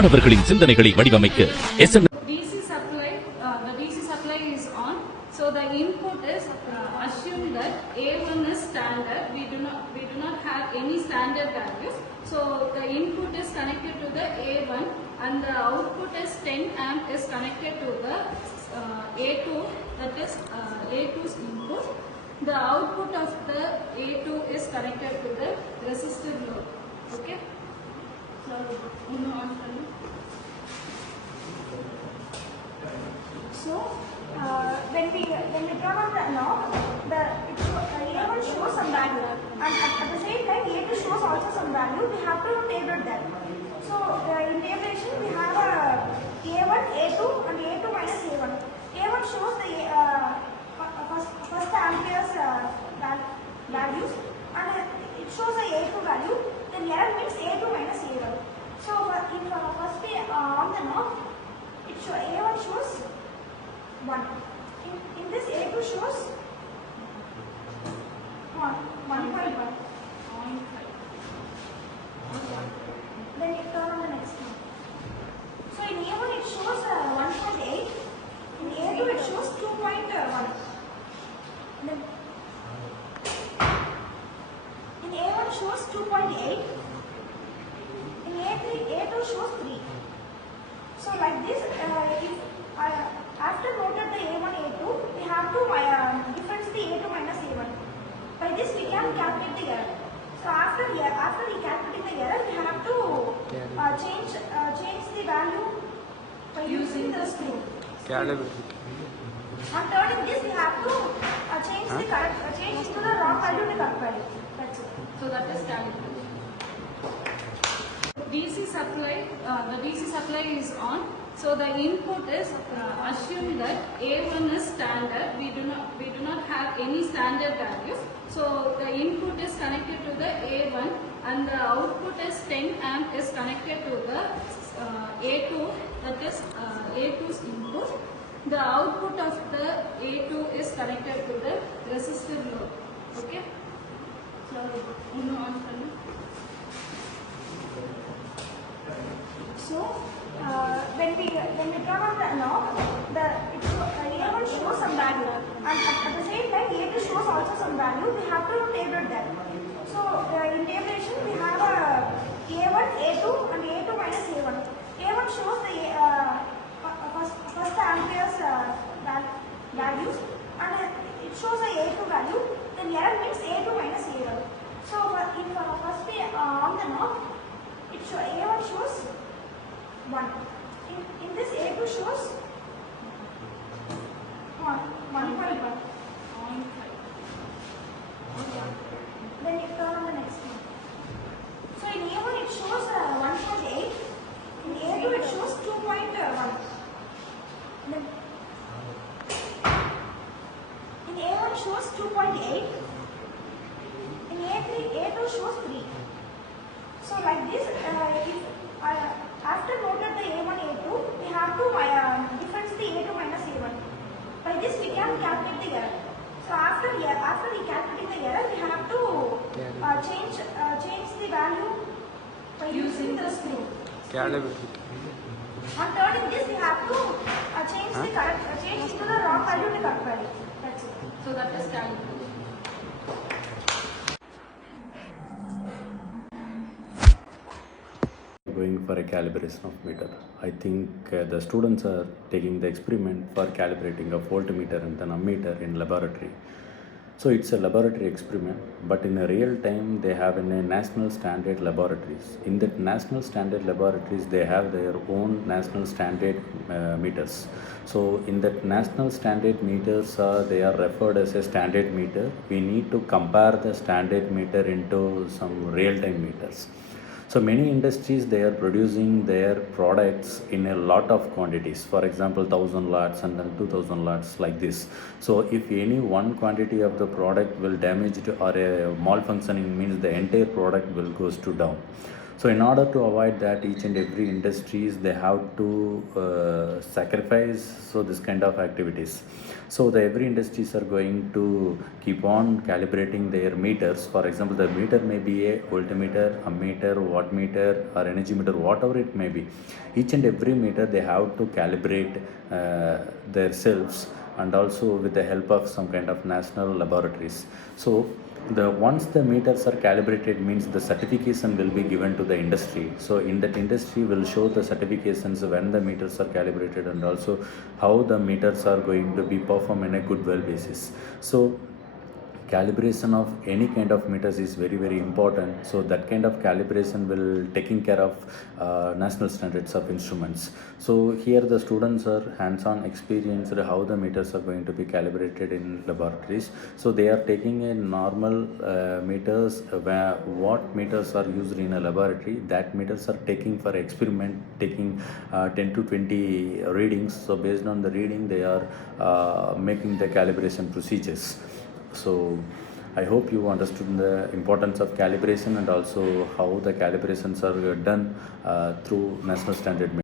மாணவர்களின் சிந்தனைகளை வடிவமைக்க SNS DC supply, the DC supply is on. So the input is assume that A1 is standard. We do not have any standard values. So the input is connected to the A1 and the output is 10 amp is connected to the A2, that is A2's input. The output of the A2 is connected to the resistor load. Okay. So move on. So when we turn on the knob, A1 shows some value, and at the same time A2 shows also some value. We have to table that. So in tabulation we have A1, A2, and A2 minus A1. A1 shows the first amperes values, and it shows the A2 value. Then error means A2 minus A1. So if first on the knob, A1 shows 1. In this A2 shows 1.1. Then you turn on the next one. So in A1 it shows 1.8. In A2 it shows 2.1. Then in A1 shows 2.8. In A2 shows 3. So like this, if after noted the A1, A2, we have to difference the A2 minus A1. By this we can calculate the error. So after calculating the error, we have to change the value by using the screw. Calibration. On turning this, we have to change the correct, change to the wrong value to the correct value. That's it. So that is calibration. DC supply, the DC supply is on. So the input is assume that A1 is standard. We do not have any standard values. So the input is connected to the A1 and the output is 10 amp is connected to the A2, that is A2's input. The output of the A2 is connected to the resistor load. Okay. So move on. So when we turn on the knob, A1 shows some value, and at the same time A2 shows also some value. We have to table that. So in tabulation we have A1, A2, and A2 minus A1. A1 shows the first amperes values, and it shows the A2 value. Then error means A2 minus A1. So if first on the knob, A1 shows 1. In this A2 shows 1.1. Then you turn on the next one. So in A1 it shows 1.8. In A2 it shows 2.1. Then in A1 shows 2.8. In A2 shows 3. So like this, if after noted the A1, A2, we have to difference the A2 minus A1. By this we can calculate the error. So after calculating the error, we have to change the value by using the screw. Calibration. On turning this, we have to change the correct, change to the wrong value to the correct value. That's it. So that is calibration. Going for a calibration of meter. I think the students are taking the experiment for calibrating a voltmeter and then ammeter in laboratory. So it's a laboratory experiment, but in a real time they have in a national standard laboratories. In that national standard laboratories they have their own national standard meters. So in that national standard meters they are referred as a standard meter. We need to compare the standard meter into some real-time meters. So many industries, they are producing their products in a lot of quantities. For example, 1000 lots and then 2000 lots like this. So if any one quantity of the product will damage or a malfunctioning, means the entire product will goes to down. So in order to avoid that, each and every industries they have to sacrifice so this kind of activities. So the every industries are going to keep on calibrating their meters. For example, the meter may be a voltmeter, ammeter, wattmeter, or energy meter, whatever it may be. Each and every meter they have to calibrate themselves, and also with the help of some kind of national laboratories. So the once the meters are calibrated means the certification will be given to the industry. So in that industry will show the certifications when the meters are calibrated, and also how the meters are going to be performed in a good well basis. So calibration of any kind of meters is very very important. So that kind of calibration will taking care of national standards of instruments. So here the students are hands-on experienced how the meters are going to be calibrated in laboratories. So they are taking a normal meters where what meters are used in a laboratory, that meters are taking for experiment, taking 10 to 20 readings. So based on the reading they are making the calibration procedures. So I hope you understood the importance of calibration and also how the calibrations are done through national standard.